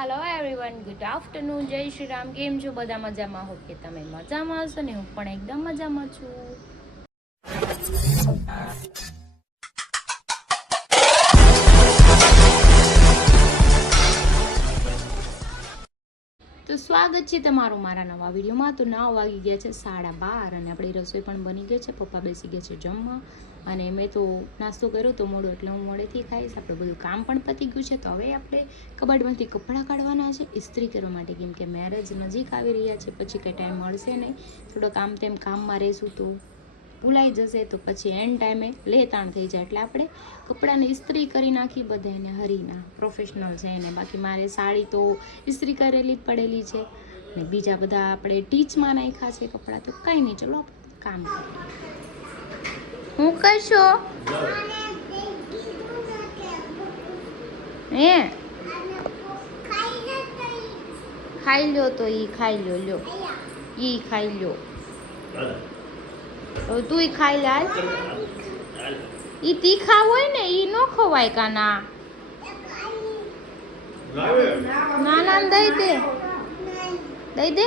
હાલો everyone, good afternoon, જય શ્રી રામ. કેમ છો બધા? મજામાં હો કે તમે મજામાં હશો ને? હું પણ એકદમ મજામાં છું. તો સ્વાગત છે તમારું મારા નવા વિડીયોમાં. તો 9 વાગી ગયા છે 12:30 અને આપણી રસોઈ પણ બની ગઈ છે. પપ્પા બેસી ગયા છે જમવા અને મેં તો નાસ્તો કર્યો તો મોડો, એટલે હું મોડેથી ખાઈશ. આપણે બધું કામ પણ પતી ગયું છે. તો હવે આપણે કબાટમાંથી કપડાં કાઢવાના છે ઇસ્ત્રી કરવા માટે, કેમ કે મેરેજ નજીક આવી રહ્યા છે. પછી કંઈ ટાઈમ મળશે નહીં, થોડોક આમ તેમ કામમાં રહીશું તો ભૂલાઈ જશે, તો પછી એન્ડ ટાઈમે લેતાણ થઈ જાય. એટલે આપણે કપડાને ઇસ્ત્રી કરી નાખી બધા એને હરીના પ્રોફેશનલ છે એને. બાકી મારે સાડી તો ઇસ્ત્રી કરેલી જ પડેલી છે ને બીજા બધા આપણે ટીચમાં નાખ્યા છે કપડાં. તો કંઈ નહીં, ચલો કામ કરીએ. હું કરશો હે? ખાઈ લો તો ઈ ખાઈ લો, લ્યો ઈ ખાઈ લો. હવે તું ખાઈ લે. ઈ તીખા હોય ને ઈ નો ખવાય કાના. નાના દઈ દે, દઈ દે.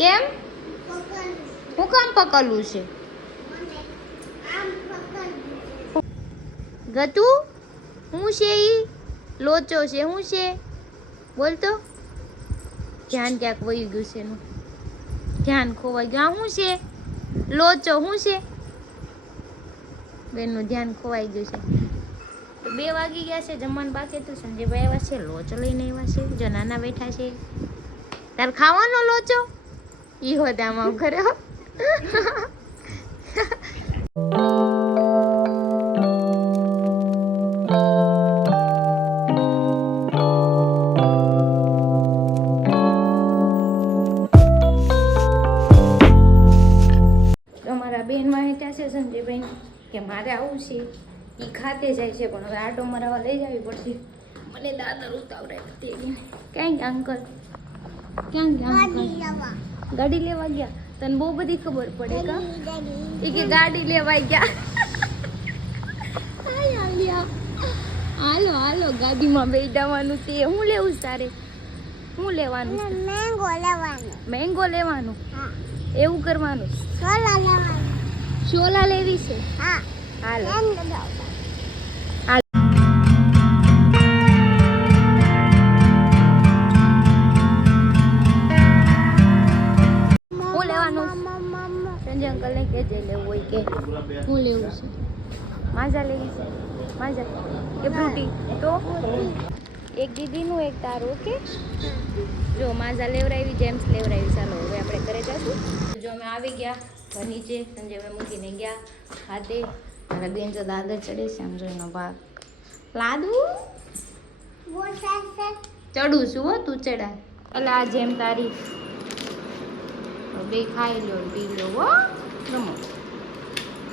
કેમ? હું કામ પકડલું છે? ગતુ હું છે? ઈ લોચો છે. હું છે? બોલ તો. ધ્યાન ક્યાંક વયું ગયું છે એનું, ધ્યાન ખોવાઈ ગયું. શું છે? લોચો. શું છે? બેનનું ધ્યાન ખોવાઈ ગયું છે. તો 2 વાગી ગયા છે, જમવાનું બાકી હતું. સંજયભાઈ આવ્યા છે, લોચો લઈને આવ્યા છે. જો નાના બેઠા છે. તાર ખાવાનો લોચો? ઈ હોત આમાં ઘરે. અમારા બેન વાંટ્યા છે સંજયભાઈ કે મારે આવું છે. એ ખાતે જાય છે, પણ હવે આટો મરાવા લઈ જવી પડશે. મને દાદર ઉતાવળે તેડીને. ક્યાં ગયા અંકલ? ક્યાં ગયા અંકલ? ગાડી લેવા ગયા. તને બહુ બધી ખબર પડે કા? એ કે ગાડી લેવા ગયા. હાલો હાલો, ગાડીમાં બેસવાનું. તે હું લેવું તારે? હું લેવાનું? મેંગો લેવાનું. મેંગો લેવાનું? એવું કરવાનું? શોલા લેવાનું. શોલા લેવી છે? હા. હાલો હું લેવાનું? સંજય અંકલ ને કે જે લેવું હોય કે. હું લેવું છે? માજા લેવી છે? માજા કે ફ્રૂટી? તો એક દીદીનું એક તારું. ઓકે, જો માજા લેવરાવી, જેમ્સ લેવરાવી. ચાલો હવે આપણે ઘરે જઈશું. જો અમે આવી ગયા ઘર નીચે. સંજયભાઈ મૂકીને ગયા હાથે. મારા બેન જો દાદર ચડે છે. આમ જોઈનો ભાગ લાદવું ચડું છું. હો તું ચડા. એટલે આ જેમ તારી બે ખાઈ લો પી લો. હો રમો.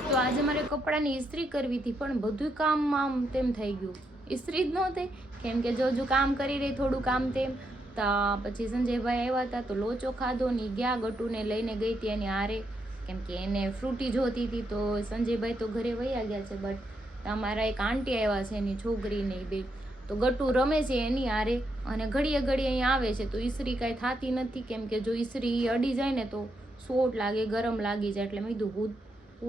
તો આજે મારે કપડાની ઇસ્ત્રી કરવી હતી, પણ બધું કામ આમ તેમ થઈ ગયું. ઇસ્ત્રી જ ન થઈ, કેમ કે જો કામ કરી રહી થોડું કામ તેમ. તો પછી સંજયભાઈ આવ્યા હતા તો લોચો ખાધો ને ગયા. ગટુને લઈને ગઈ હતી એની હારે, કેમ કે એને ફ્રૂટી જોતી હતી. તો સંજયભાઈ તો ઘરે વયા ગયા છે, બટ તમારા એક આંટી આવ્યા છે, એની છોકરીને બે. તો ગટુ રમે છે એની હારે અને ઘડીએ ઘડીએ અહીંયા આવે છે. તો ઇસ્ત્રી કાંઈ થતી નથી, કેમ કે જો ઇસ્ત્રી અડી જાય ને તો સોટ લાગે, ગરમ લાગી જાય. એટલે મેં કીધું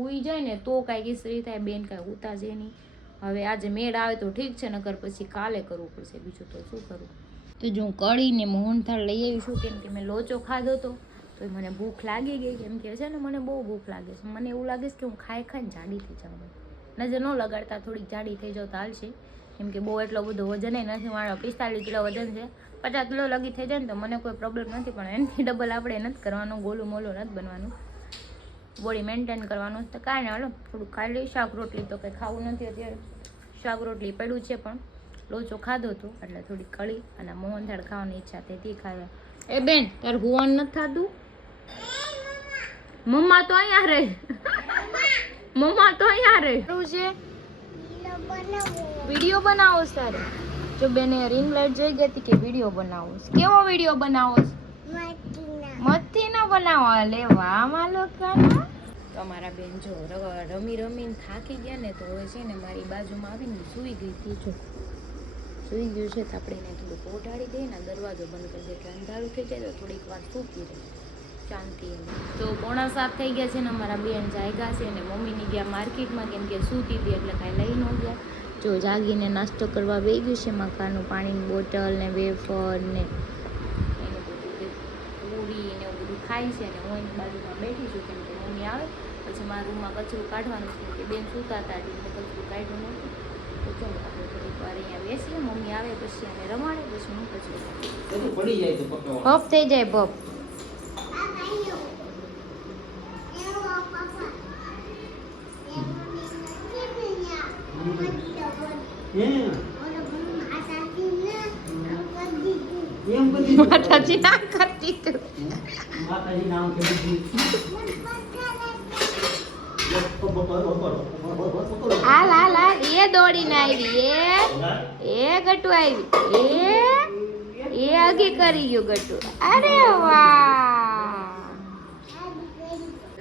ઉઈ જાય ને તો કાંઈક ઇસ્ત્રી થાય. બેન કાંઈ ઉતા છે નહીં. હવે આજે મેળ આવે તો ઠીક છે, નકર પછી કાલે કરવું પડશે. બીજું તો શું કરું? તો જો હું કઢીને મોહનથાળ લઈ આવીશું, કેમ કે મેં લોચો ખાધો હતો તો મને ભૂખ લાગી ગઈ. કેમ કે છે ને મને બહુ ભૂખ લાગે છે. મને એવું લાગે છે કે હું ખાઈ ખાઈને જાડી થઈ જાઉં. નજર ન લગાડતા થોડીક જાડી થઈ જાઉં તો હાલશે, કેમ કે બહુ એટલો બધો વજન નથી. મારો 45 કિલો વજન છે. 50 કિલો લગી થઈ જાય ને તો મને કોઈ પ્રોબ્લેમ નથી, પણ એનાથી ડબલ આપણે નથી કરવાનું. ગોલું મોલું નથી બનવાનું, બોડી મેન્ટેન કરવાનું. તો કાંઈ નહીં, હાલો થોડુંક ખાઈ લઈ. શાક રોટલી તો કંઈ ખાવું નથી અત્યારે. શાક રોટલી પડ્યું છે, પણ લોચો ખાધો હતો એટલે થોડી કળી અને મોહનથાળ ખાવાની ઈચ્છા થઈ હતી. ખાવા. એ બેન તાર ભુવાન નથી થતું? મમ્મા તો અહીંયા રહે. મમ્મા તો અહીંયા રહે. શું છે? વિડીયો બનાવો તારે? જો બેને રિંગ લાઈટ જોઈ ગઈ હતી કે વિડીયો બનાવો. કેવો વિડીયો બનાવો? મસ્તી ના બનાવો. લે વાહ માલો કાના. તમારા બેન જો રમી રમીને થાકી ગયા ને, તો હવે છે ને મારી બાજુમાં આવીને સૂઈ ગઈ હતી. જો સૂઈ ગયું છે તો આપણે એને થોડુંક ઓઢાડી દઈએ ને દરવાજો બંધ કરી દઈએ એટલે અંધારું થઈ જાય તો થોડીક વાર સૂકી રહે શાંતિ એમ. તો 6:45 થઈ ગયા છે ને અમારા બેન જાગ્યા છે અને મમ્મીની ગયા માર્કેટમાં કેમ કે સૂતી હતી એટલે કાંઈ લઈ ન ગયા. જો જાગીને નાસ્તો કરવા બેસી ગયું છે મકાનનું પાણીની બોટલ ને વેફર ને એનું બધું પૂરી ને એવું બધું ખાય છે અને હું એની બાજુમાં બેઠી છું કેમ કે મમ્મી આવે પછી મારા રૂમમાં કચરું કાઢવાનું છે કે બેન સૂતા હતા એટલે કચરું કાઢ્યું નહોતું. તો ચાલો આપણે થોડીક વાર અહીંયા બેસીએ મમ્મી આવે પછી અમે રમાડે પછી હું કચરું પપ થઈ જાય પપ. માતાજી ના કરતી તું હાલ હાલ હાલ એ દોડીને આવી એ ગટુ આવી એ અગી કરી ગયું ગટુ. અરે વાહ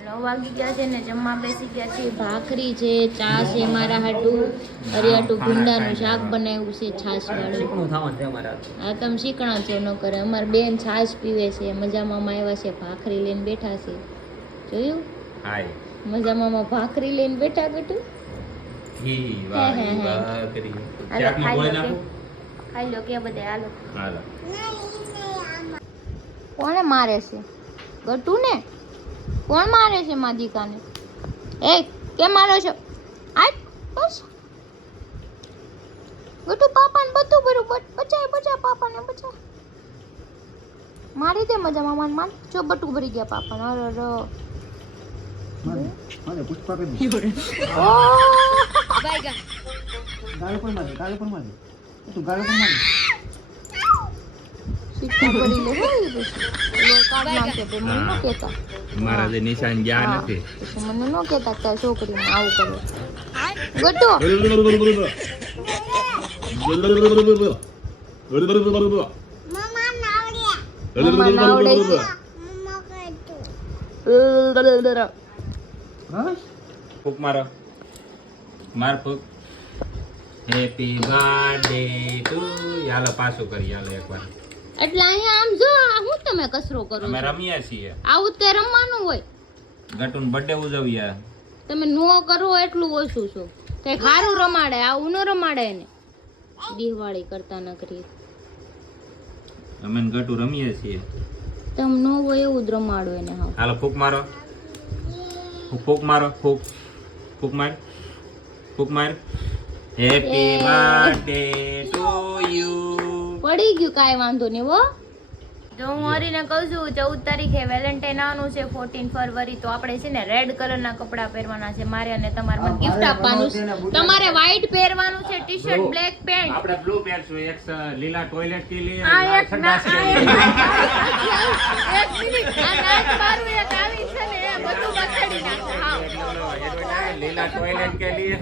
9 વાગી ગયા છે ને જમવા બેસી ગયા છે. ભાખરી છે, ચા છે મારા હાટું, હરિયાટું ભીંડાનું શાક બનાવ્યું છે છાશ વાળું. હા તમે શીખણા છો ન કરે. અમારી બેન છાશ પીવે છે. મજામાં આવ્યા છે ભાખરી લઈને બેઠા છે. જોયું મજામાં ભાખરી લઈને બેઠા ગટુ. ખાઈ લો કે બધે હાલો. કોને મારે છે ગટુ ને? કોણ મારે છે માદિકાને? એ કેમ મારો છો? આય બસ ગટુ પાપાને બધું બરોબર બચાય પાપાને બચાય. મારી દે મજામાં માન માન જો બટું ભરી ગયા પાપાને. અરે મારે પુષ્પા કે ઓ બાઈગા ગાળ પર મારે તું ગાળ પર મારે શીખા કરી લે હે લો કાઢ નાખે તો મને ન કહેતા. મારા જે નિશાન ગયા નથી પછી મને ન કહેતા કે છોકરીને આવું કરે. ગટુ મમ્મા નાવડે છે. ફૂક મારો માર ફૂક. હેપી બર્થડે ટુ હાલો પાછું કરી હાલો એકવાર. એટલે અહીંયા આમ જો હું તમે કસરો કરો અમે રમીએ છીએ. આવું તે રમવાનું હોય. ગટુન બર્થડે ઉજવીએ. તમે નો કરો એટલું ઓછું છો. તે ખારું રમાડે આવું ન રમાડે એને. દિવાળી કરતા ન કરી. અમે ગટુ રમીએ છીએ. તમ નો હોય એવું જ રમાડો એને. હા હાલો ફૂક મારો. ફૂક મારો ફૂક ફૂક માર ફૂક માર. Happy birthday to you. પડી ગયું કાંઈ વાંધો નહીં હો. જો હું હરીને કહું છું 14 તારીખે વેલેન્ટાઇન આવવાનું છે 14 ફરવરી. તો આપણે છે ને રેડ કલરના કપડા પહેરવાના છે મારે અને તમારે મને ગિફ્ટ આપવાનું છે. તમારે વ્હાઈટ પહેરવાનું છે ટી શર્ટ બ્લેક પેન્ટ. આપણે બ્લુ પહેરશું. એક લીલા ટોયલેટ કે લીએ આ લાલ એક સંડાસ કે લીએ. એક મિનિટ આ નાચ મારું એક આવી છે ને એ બધું બગાડી નાખે. હા લીલા ટોયલેટ કે લીએ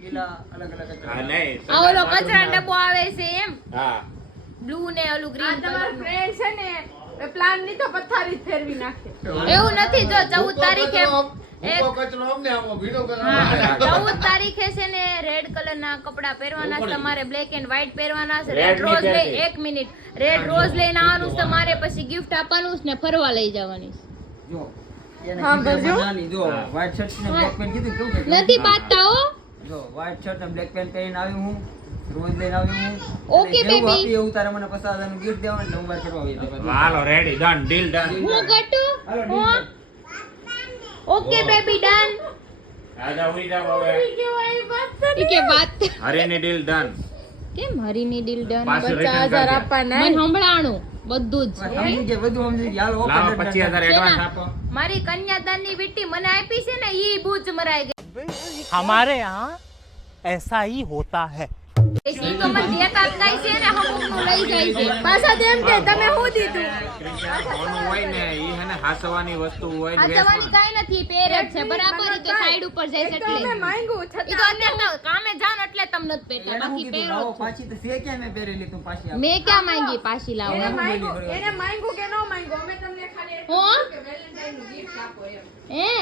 ગીલા અલગ અલગ હા નહીં આ ઓલો કચરાનો ડબ્બો આવે છે એમ હા બ્લુ ને ઓલું ગ્રીન તમારો ફ્રેન્ડ છે ને એ પ્લાન ની તો પથારી જ ફેરવી નાખે. એવું નથી. જો 14 તારીખે 14 તારીખે છે ને રેડ કલરના કપડા પહેરવાના છે તમારે. બ્લેક એન્ડ વ્હાઈટ પહેરવાના છે. રેડ રોઝ લઈ એક મિનિટ રેડ રોઝ લઈને આવવાનું છે તમારે. પછી ગિફ્ટ આપવાનું છે ને ફરવા લઈ જવાની જો એને કીધું બનાની જો વ્હાઈટ શર્ટ ને બ્લેક પેન્ટ કીધું કેવું કે નથી પાડતા હો. જો વ્હાઈટ શર્ટ અને બ્લેક પેન્ટ પહેરીને આવી હું રોજ લઈને આવી હું. Okay, અને જેવું baby. આપી એવું તારે મને 50,000 નું ગિફ્ટ દેવાનું એટલે હું બહાર કરવા આવી જતો. હાલો રેડી ડન ડીલ ડન. હું ગટુ હા ઓકે બેબી ડન. આજા ઉઈ જાવ હવે. ઈ કે વાત હરેની ડીલ ડન. કેમ હરીની ડીલ ડન? પાછું return 50,000 કરજે. આપવાના. મને સંભળાણું બધું જ. સમજી ગયા બધું સમજી ગયા. હાલો લાવો ઓકે 25,000 એડવાન્સ આપો. મારી કન્યાદાનની વીટી મને આપી છે ને ઈ બૂચ મરાઈ ગઈ. हमारे यहाँ ऐसा ही होता है. ઈ તો મને દેતા જ નહીં છે ને હમુકનું લઈ જાય છે. પાછા તેમ કે તમે શું દીધું? ઓનું હોય ને ઈ હે ને હાસવાની વસ્તુ હોય ને આ જવાની વેચવાનું. કાઈ નથી પેર જ છે બરાબર. ઈ તો સાઈડ ઉપર જાય છે એક તો અમે એટલે માંગ્યું ઈ તો છતાં અત્યારે તો કામે જાવ ને એટલે તમને જ પહેરતા એને હું બાકી કીધું પહેરો લાવો જ છું. પાછી તો છે ક્યાં મેં પહેરેલી તું પાછી આપ. મેં ક્યાં માંગી પાછી લાવો એને હું માંગ્યું બોલી એને માંગ્યું કે ન માંગ્યું અમે તમને ખાલી એટલું હો? કીધું કે વેલેન્ટાઇન નું ગિફ્ટ આપો એમ. હે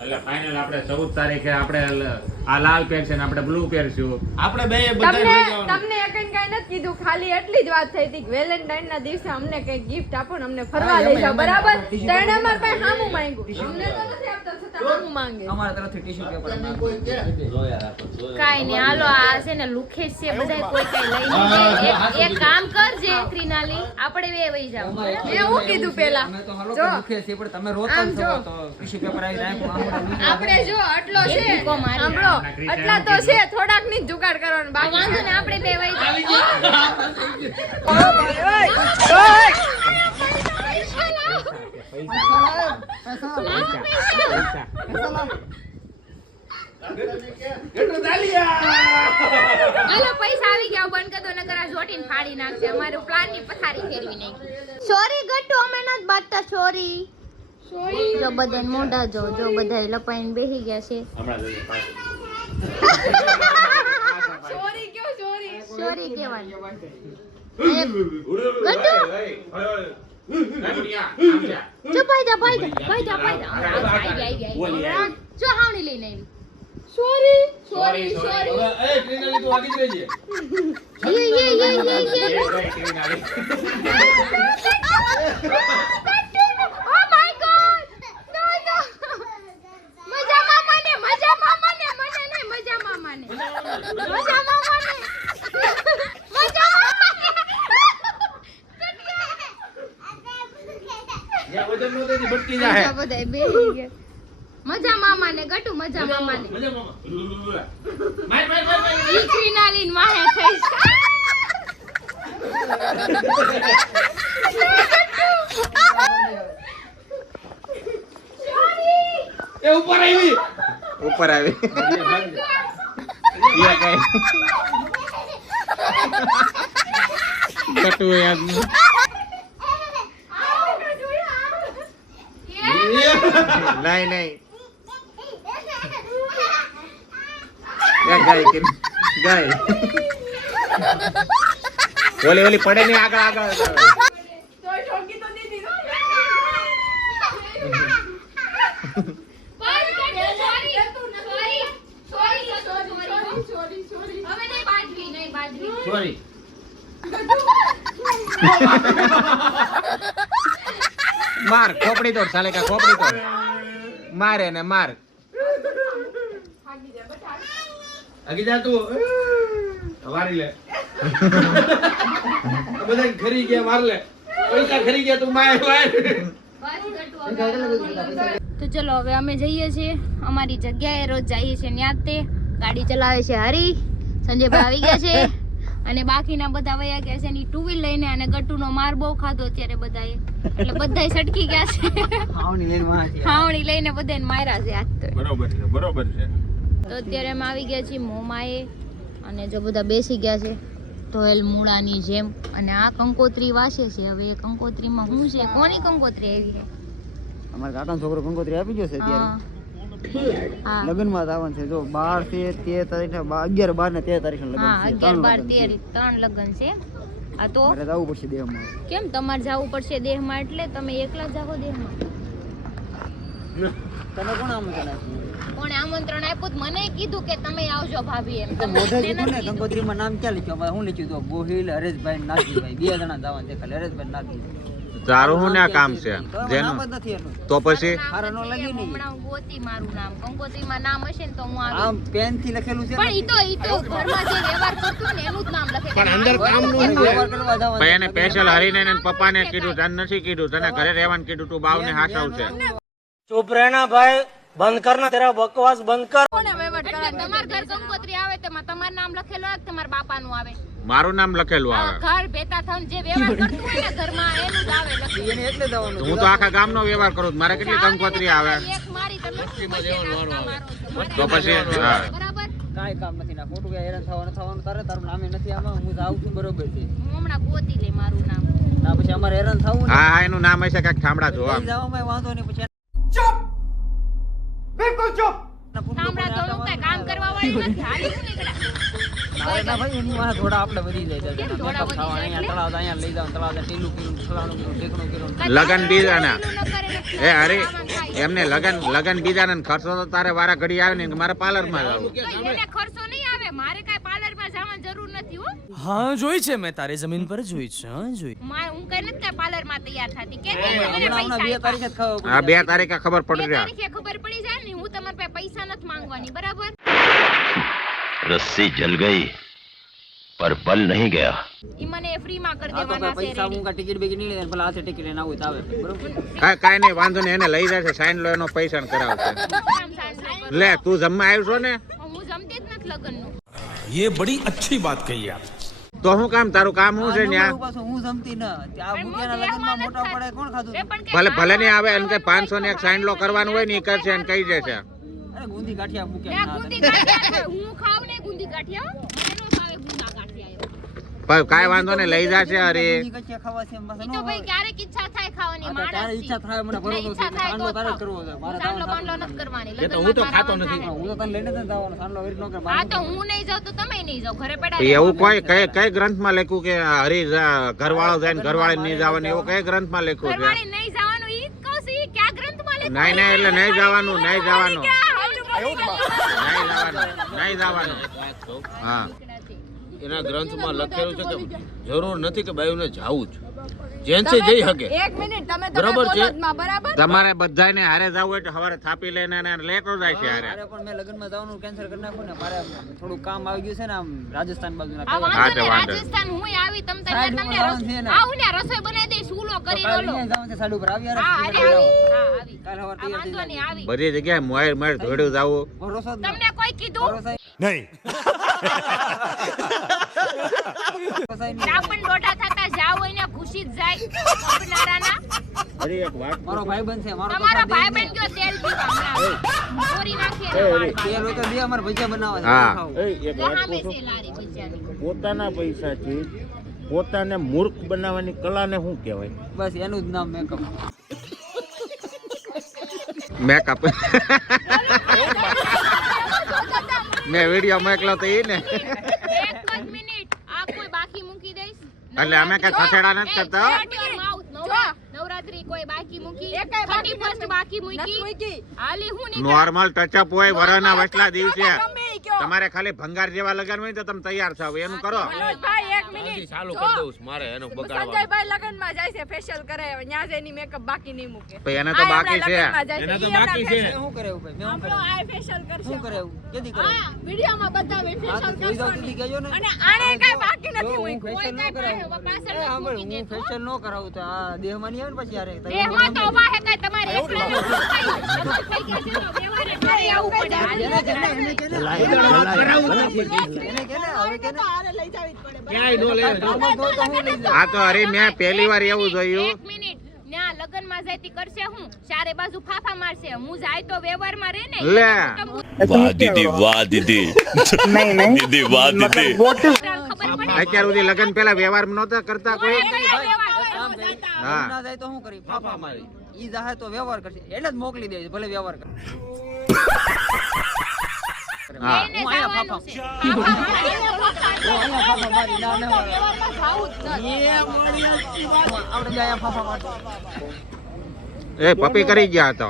એટલે ફાઇનલ આપણે 14 તારીખે આપણે આ લાલ પહેરશે ને આપણે બ્લુ પહેરશું. આપણે બે બધા તમને તમને કઈ નથી કીધું, ખાલી એટલી જ વાત થઈ હતી કે વેલેન્ટાઇન ના દિવસે અમને કઈ ગિફ્ટ આપો ને અમને ફરવા લઈ જાઓ, બરાબર? તેણે અમાર પાસે હામું માંગ્યું, અમને તો નથી આપતા છતાં હામું માંગે. અમારા તરફથી ટીશ્યુ પેપર કાઈ નહીં, હાલો આ છે ને લુખેજ છે બધા, કોઈ કઈ લઈ નહીં જાય. એક કામ કરજે ત્રિનાલી, આપણે બે વઈ જાવ. મેં હું કીધું પેલા અમે તો હાલો જો. કે દુખે છે પણ તમે રોતા આમ જ છો જો. તો ટીશ્યુ પેપર આવી રાખ્યું આપણે જો આટલો એક છે, ભૂકો મારી. સાંભળો, આટલા તો છે, થોડાક ની જ જુગાડ કરવાનો બાકી. વાંધો ને, આપણે બે વઈ જાવ. હાલો પૈસા આવી ગયા, બંધ કરી દો નકર આ જોટીને ફાડી નાખશે. અમારું પ્લાન ની પથારી ફેરવી નાખી. સોરી ગટ્ટુ, અમે નથી બાંધતા. સોરી જો બધાને મોઢા જો બધા લપાઈને બેસી ગયા છે. હમણાં જોઈએ પાછું. ચોરી કયો ચોરી? સોરી કહેવાનું. ચૂપ ભાઈ જા. હમણાં જો હાવણી લઈને આવી. ચોરી સોરી ચોરી. એ ટ્રેનલી તું આગી જ રહેજે. ये Oh my God! No, no! મજા મામાને, મજા મામાને, મને નહીં, મજા મામાને. મજા મામાને. મજા મામાને. યા વજન નો દેતી ભટકી જાહે. મજા બધાય બેહી ગયા. મજા મામાને, ગટુ મજા મામાને. મજા મામા. માર. ઈ ક્રિનાલીન માહે થઈ. એ ઉપર આવી. ઉપર આવી કટુ યાદ નહીં નહીં ગાય કે ગાય ઓલી પડે નહીં આગળ તોય ઠોકી તો દીધી નો. સોરી. માર ખોપડી તોડ સાલે કા ખોપડી તોડ મારે ને માર આગી જા તું. વારી લે. બધા ખરી ગયા માર લે. પૈસા ખરી ગયા તું માય વાર. તો ચલો હવે અમે જઈએ છીએ અમારી જગ્યાએ, રોજ જઈએ છીએ ત્યાં તે ગાડી ચલાવે છે હરી, સંજયભાઈ આવી ગયા છે અને બાકીના બધા વયા ગયા છે એની ટુ વ્હીલ લઈને. અને ગટ્ટુનો માર બહુ ખાધો અત્યારે બધાએ, એટલે બધાય સટકી ગયા છે. આવની લેન માં છે. હાવણી લઈને બધાને માર્યા છે આજ તો. બરોબર છે તો અત્યારે અમે આવી ગયા છીએ મોમાએ અને જો બધા બેસી ગયા છે ધોયેલ મૂળાની જેમ. અને આ કંકોત્રી વાસે છે. હવે એ કંકોત્રીમાં શું છે, કોની કંકોત્રી આવી છે? અમાર કાકાનો છોકરો કંકોત્રી આપી ગયો છે હા હા લગન માં આવવાનું છે. જો 12 13 તારીખે 11 12 ને 13 તારીખે લગન હા, છે. 11 12 13 લગન છે. આ તો મારે જવું પડશે દેહમાં. કેમ તમારે જવું પડશે દેહમાં? એટલે તમે એકલા જાઓ દેહમાં? તને કોણ આમંત્રણ આપ્યું? કોણે આમંત્રણ આપ્યું? તો મને કીધું કે તમે આવજો ભાભી એમ. તો તમને મોઢે નથી કીધું ને કીધું. કંકોત્રીમાં નામ ક્યાં લખ્યું? હવે હું લખ્યું તો ગોહિલ હરેશભાઈ નાથજીભાઈ. બે જણા જવાનું છે ખાલી. હરેશભાઈ નાથજી. તારું શું ના કામ છે તો આમાં જેનું નામ જ નથી એનું. તો પછી હારા નો લાગ્યું નહીં. હમણાં હું ગોતી મારું નામ. કંકોત્રીમાં નામ હશે ને તો હું આવી. આમ પેન થી લખેલું છે પણ ઈ તો ઘરમાં જે વ્યવહાર કરતું ને એનું જ નામ લખે. પણ અંદર કામનું વ્યવહાર કરવા જવાનું ભાઈ એને છે. સ્પેશિયલ હરીને એને પપ્પાને કીધું, તને નથી કીધું, તને ઘરે રહેવાનું કીધું, તું બાવને હાચવ છે. चुप रहना भाई, बंद करना तेरा बकवास बंद कर. કોને વહીવટ એટલે કરવાનો? તમારા ઘર કંકોત્રી આવે તેમાં તમારું નામ લખેલું હોય કે તમારા બાપાનું આવે? મારું નામ લખેલું આવે. ઘર ભેતા થઈને જે વ્યવહાર કરતું હોય ને ઘરમાં એનું જ આવે લખેલું. એને એટલે જવાનું. હું તો આખા ગામનો વ્યવહાર કરું છું. મારે કેટલી કંકોત્રી આવે એક મારી તમે શું પછી નાખતા મારો છો? તો પછી હા. બરાબર. કાંઈ કામ નથી ના ખોટું હેરાન થવાનું તારે તારું નામે નથી આમાં. હું જાઉં છું બરોબર છે. હું હમણાં ગોતી લે મારું નામ. ના પછી અમારે હેરાન થવું ને હા એનું નામ હશે કાંઈક ઠામડા જોવા. લઈ જવામાં વાંધો નહીં. પછી સાંભળા તો હું કઈ કામ કરવા વાળી નથી. હાલી હું નીકળ્યા. ના ભાઈ એની વાહ થોડા આપણે વધી જાય કેમ છે થોડા વધી જાય અહીંયા તળાવ અહીંયા લઈ જાવ તળાવ ટીલું કીલું ફલાણું કીલું ઢેકણું કીલું લગન બીજાના પેલું ન કરે ને એ અરે ખાવાનું થાય. એમને લગન બીજાના ને ખર્ચો તો તારે વારા ઘડી આવે ને કે મારે પાર્લરમાં જવું તો એને ખર્ચો નહીં આવે, મારે કાંઈ પાર્લરમાં જવાની જરૂર નથી હો. हाँ જોઈ છે મેં તારી જમીન પર જોઈ છે હા જોઈ હું કઈ નથી કાંઈ પાર્લરમાં તૈયાર થતી કે હમણાં 2 તારીખે જ ખબર આ 2 તારીખે ખબર પડી રહ્યા તારીખે ખબર પડી જાય ને હું તમારા પાસે પૈસા નથી માંગવાની, બરાબર? रस्सी जल गई पर बल नहीं गया। ઈ મને ફ્રીમાં કરી આ તો દેવાના છે પૈસા ready. હું કા ટિકિટ બેગી નહીં લઈને ભલા હાથે ટિકિટ લઈને આવું તો આવે બરોબર કાંઈ નહીં વાંધો નહીં, એને લઈ જશે સાઈન લો એનો પૈસા ને કરાવશે. કામ સાંજનું. લે તું જમવા આવ્યો છો ને હું જમતી જ નથી લગ્નનું. ये बड़ी अच्छी बात कही आप। તો શું કામ તારું કામ શું છે ન્યા? પાછું હું જમતી ન ત્યાં ભૂતિયાના લગ્નમાં મોટા પડે કોણ ખાધું એ પણ કે ભલે નહીં આવે એને કઈ 500 ને એક સાઈન લો કરવાનું હોય ને એ કરશે અને કહી દેશે. અરે ગુંદી ગાંઠિયા મૂકે મેં ગુંદી ગાંઠિયા ખાય. હું ખાવ ને ગુંદી ગાંઠિયા હો. મને નો ભાવે ગુંદા ગાંઠિયા એવા. પણ કાંઈ વાંધો નહીં લઈ જશે. અરે ગુંદી ગાંઠિયા ખાવા છે એમ ઈ તો ભાઈ ક્યારેક ઈચ્છા થાય ખાવાની, માણસ તારે ઈચ્છા થાય મને ભરોસો છે ઈચ્છા થાય સાંડલો તો તારે જ ખાવ. કરવો છે મારે સાંડલો તાવ બાંડલો નથી કરવાની. એ તો હું તો લગ્નમાં ખાતો મારા નથી. થાય. હું તો તને લઈને જ જવાનો સાંડલો વેરી નો કર હા તો હું નહીં જાઉં તો તમે નહીં જાઓ, ઘરે પડ્યા એવું રહેવાનું. કોઈ કઈ ગ્રંથમાં લખ્યું કે હરી ઘરવાળો જાય ને ઘરવાળી નહીં જવાનું એવું કઈ ગ્રંથમાં લખ્યું છે? ઘરવાળી નહીં જવાનું ઈ જ કહું છું. ઈ ક્યાં ગ્રંથમાં લખ્યું નહીં નહીં એટલે નહીં જવાનું નહીં જવાનું નહીં જવાનું હા એના ગ્રંથમાં લખેલું છે કે જરૂર નથી કે બાયુને જાવું જ જેન્સે જઈ શકે. એક મિનિટ તમે બરાબર છે. બોલો જ માં, બરાબર? તમારે બધાને હારે જવું હોય તો સવારે થાપી લઈને એને લેતો જાય છે હારે. અરે પણ મેં લગ્નમાં જવાનું કેન્સલ કરી નાખ્યું ને મારે થોડું કામ આવી ગયું છે ને આમ રાજસ્થાન બાજુના આ હા, વાંધો તો નહીં, વાંધો. રાજસ્થાન હુંય આવી તમ તારે સાઈડ તમને ઉપર આવવાનું છે ને. આવું ને રસોઈ બનાવી દઈશ, ચૂલો કરીને ઓલો. જવાનું છે સાઈડ ઉપર આવી યાર હા અરે આવી, હા આવી. કાલ સવાર આ તૈયાર વાંધો થઈ નહીં આવી. બધી જગ્યાએ મોય ધોડ્યું જવું. ભરોસો જ ન. તમને કોઈ કીધું? ભરોસો नहीं રાપણ દોઢા થતા જાવ હોય ને ખુશી જ જાય. કપનારાના. અરે એક વાત મારો ભાઈબંધ છે મારો તો તમારો સાથ દે ભાઈ જ બહેન ગયો તેલ પીવા હમણાં. ચોરી નાખીએ ને વાળ નહીં. તેલ હોય તો બે અમારે ભજીયા બનાવવા છે હા. ખાવું. ગહા બેસે લારી બિચારી. પોતાના પૈસાથી પોતાને મૂર્ખ બનાવવાની કલાને શું કહેવાય? બસ એનું જ નામ મેકઅપ મેકઅપ મેં વિડીયો મોકલો તો એ ને એક જ મિનિટ. આ કોઈ બાકી મૂકી દઈશ? એટલે અમે કઈ ખસેડા નથી કરતા. નવરાત્રી કોઈ બાકી મૂકી? એકેય બાકી 31st બાકી નથી મૂકી? મૂકી. હાલી હું નહીં નોર્મલ ટચઅપ હોય વરના વચલા દિવસે ગમે ઈ કયો. તમારે ખાલી ભંગાર જેવા લગન હોય તો તમે તૈયાર થાવ એનું કરો. મનોજભાઈ, એક મિનિટ. ચાલુ જો, કરી દઉં છું, મારે એનું બગાડવાનું. સંજયભાઈ લગનમાં જાય છે ફેશિયલ કરે, ત્યાં જઈને મેકઅપ બાકી નહીં મૂકે. તો એને તો આ બાકી હમણાં છે. લગ્નમાં જાય એને તો ઈ હમણાં બાકી છે. facial- શું કરે એવું ભાઈ મેં શું આપણો કરે આ facial કરશે. શું કરે એવું કેદી કરે હા, વિડીયોમાં બતાવે હા facial તો જોઈ જાવ કરશો દીદી નહીં. કહેજો ને અને આણે કાંઈ બાકી જો નથી હું મૂક્યું. facial ન કરાવું પાછળ એ સાંભળ, મૂકી હું દેતો. facial ન કરાવું તો આ દેહમાં નહીં આવે ને પછી યારે દેહમાં તો ઉભા હે કાંઈ તમારે એકલાને ઊભું થાય. અમર થઈ ગયા છે તો વ્યવહારે ઘરે આવવું પડે. હાલી એને કેને એને કેને એને કેને હવે કેને હારે લઈ જાવી જ પડે. ક્યાંય નો લઈ જાઓ. આમાં તો હું લઈ જાઉં આ તો અરે મેં પહેલી વાર એવું જોયું. એક મિનિટ. ન્યા લગનમાં જાયતી કરશે હું? ચારે બાજુ ફાફા મારશે. હું જાય તો વ્યવહારમાં રહે ને. લે. वाह दीदी वाह दीदी दीदी वाह दीदी ખબર પડે. અત્યાર સુધી લગન પેલા વ્યવહાર નહોતા કરતા કોઈ. કયા વ્યવહાર? કામ કરે. હા. ના જાય તો શું કરી ફાફા મારી ઈ જાહે તો વ્યવહાર કરશે એટલે જ મોકલી દે ભલે વ્યવહાર કરે હા. એને હું અહીંયા જવાનું ફાફા. છે. ફાફા મારી. ફાફા મારી ના ના મારે. વ્યવહારમાં જાવું જ નથી. આપણે બે અહીંયા ફાફા મારતો એ પપ્પી કરી ગયા હતો.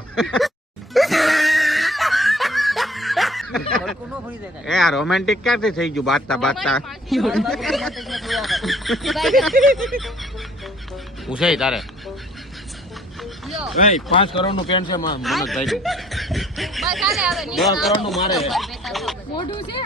ભડકું ન ફરી જાય કાંઈ. એ આ રોમેન્ટિક ક્યાંથી થઈ ગયું બાતતા બાતતા. પૂછાય તારે લ્યો. 5 કરોડનું પેન્ટ છે મનોજભાઈ. બસ હાલે હવે 10 કરોડનું મારે છે. મોઢું છે